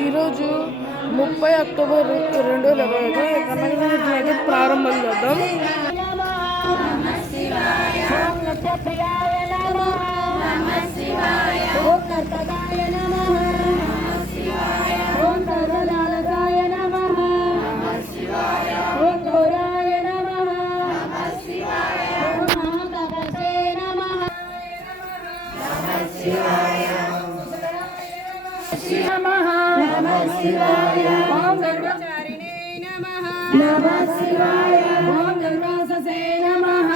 ఈరోజు ముప్పై అక్టోబర్ రెండు వేల ఇరవై ఐదు కనకగిరి అయితే ప్రారంభం చేద్దాం. ఓం నమః ఓం నమః శివాయ ఓం సర్వచారిణే నమః నమః శివాయ ఓం దుర్వాససే నమః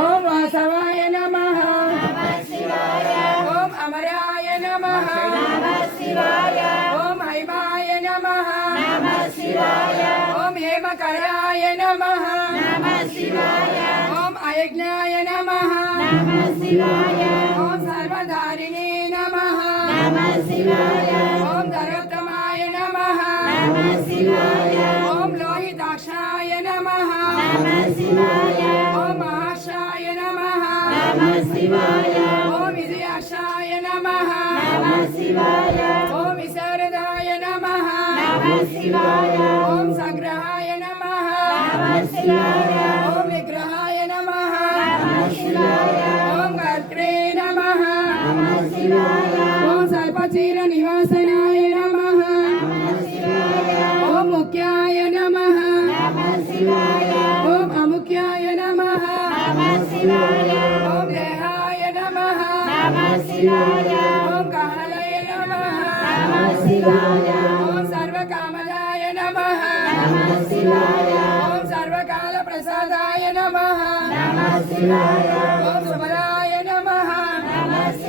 ఓం వాసవాయ నమః ఓం అమరాయ నమః ఓం హైమాయ నమః ఓం హేమకరాయ నమః ఓం అయజ్ఞాయ నమః ఓం సర్వధారిణే నమః ఓం ధరోత్తమాయ నమః। ఓం లోహితాక్షాయ నమః। ఓం మహాశాయ నమః। ఓం విజయాక్షాయ నమః। ఓం విశారదాయ నమః। ఓం సంగ్రహాయ నమః। ఓం విగ్రహాయ నమః। ఓం కర్త్రే నమః। ఓం సర్పచీర నివాసనాయ నమ. ఓం ముఖ్యాయ నమ. ఓం అముఖ్యాయ నమ. ఓం దేహాయ నమః. ఓం కాలయ నమః. ఓం సర్వకామదాయ నమః. ఓం సర్వకాల ప్రసాదాయ నమః. ఓం సుమరాయ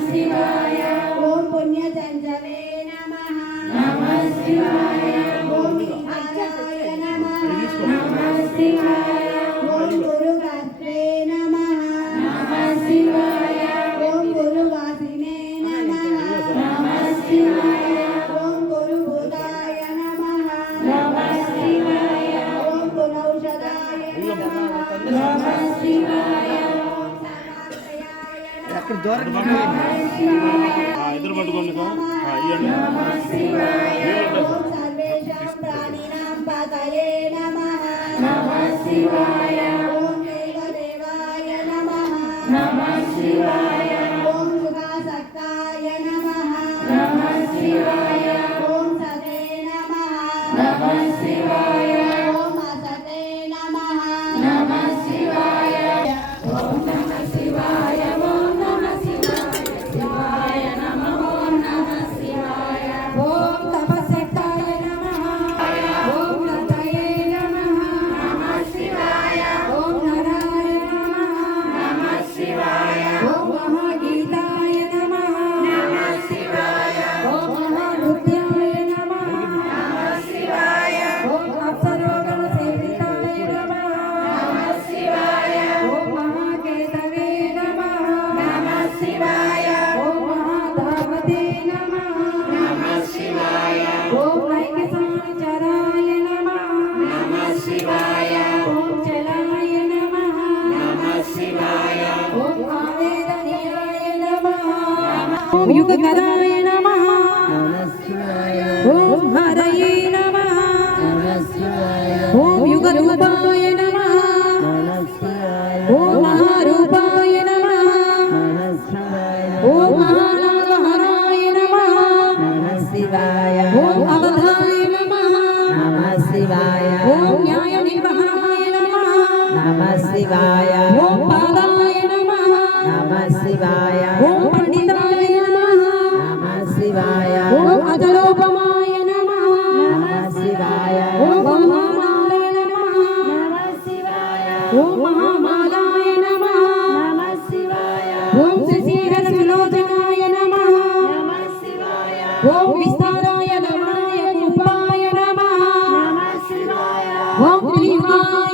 శివాయ. ఓం పుణ్య చంచలే ఇద్దరు పట్టుకోండి నమః నమః శివాయ. 有个。Oh.